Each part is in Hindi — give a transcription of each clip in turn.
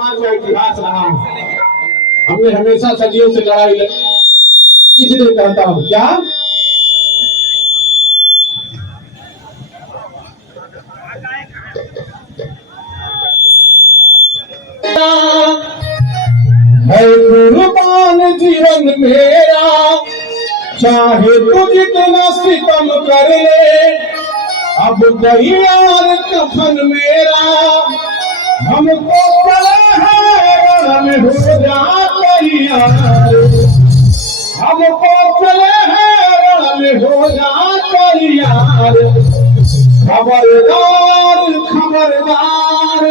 समाज का इतिहास रहा है। हमने हमेशा सदियों से लड़ाई लड़ी, इसलिए कहता हूँ क्या है कुर्बान जीवन मेरा, चाहे तू जितना सितम कर ले, अब तैयार कफन मेरा, हमको चले है रण में हो जा तैयार, हमको चले है रण में हो जा तैयार, खबरदार खबरदार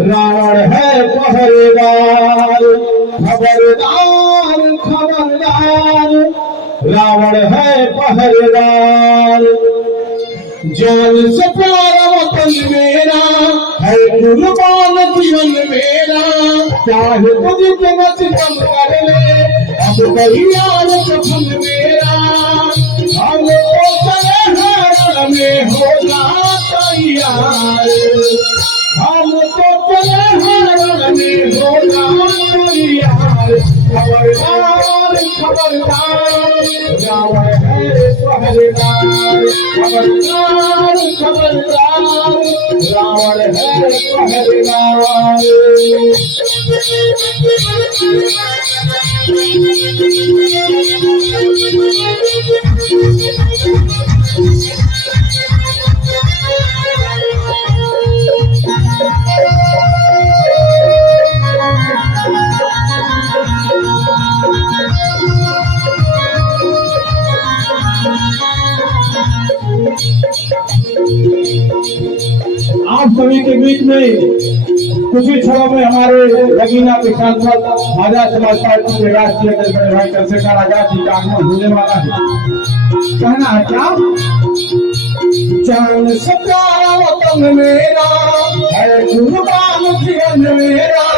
रावण है पहरेदार, खबरदार खबरदार रावण है पहरेदार, जान से प्यारा वतन मेरा है कुर्बान जीवन मेरा, चाहे तुझ जितना सितम कर ले, अब तैयार कफन मेरा, हमको चले है रण में हो जा तैयार, हमको चले हैं रण में हो जा तैयार, खबरदार खबरदार रावण है पहरेदार, खबरदार खबरदार रावण है पहरेदार। आप सभी के बीच में कुछ ही क्षणों में हमारे रगीना के सांसद आजाद समाज पार्टी के राष्ट्रीय अध्यक्ष बड़े भाई चंद्रशेखर आजाद जी का आगमन होने वाला है। कहना है क्या, जान से प्यारा वतन मेरा है कुर्बान जीवन मेरा,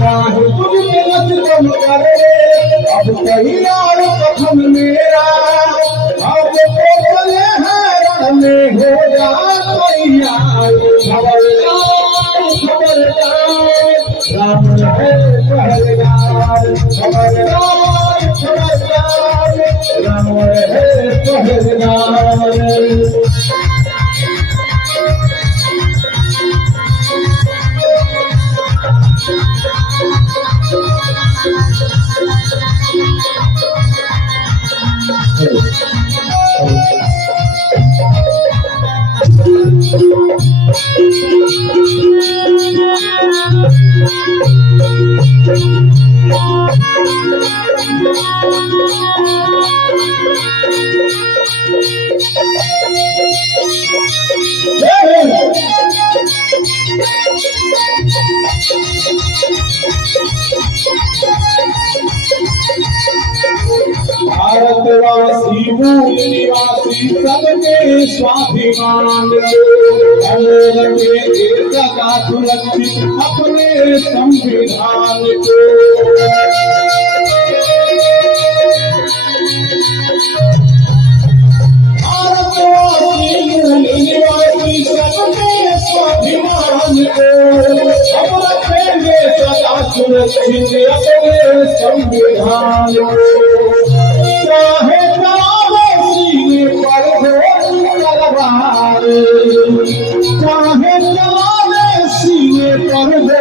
चाहे तुझ जितना सितम करे, अब तैयार कफन मेरा, हमको चले हैं रण में हो जा तैयार, खबरदार खबरदार रावण है पहरेदार, खबरदार खबरदार रावण है पहरेदार। भारतवासी मूल निवासी सबके स्वाभिमान, अमेर के सदा सुरक्षित अपने संविधान को, भारतवासी मूल निवासी सबके स्वाभिमान को, हम रखेंगे सदा सुरक्षित अपने संविधान को, चाहे चलावे सीने पर हो तलवार, चाहे चलावे सीने पर हो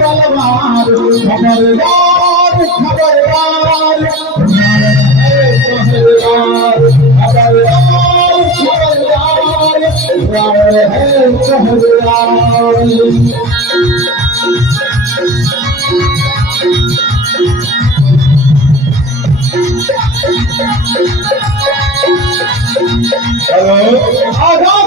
तलवार, खबरदार खबरदार खबरदार खबरदार खबरदार रावण है पहरेदार। हेलो आजाद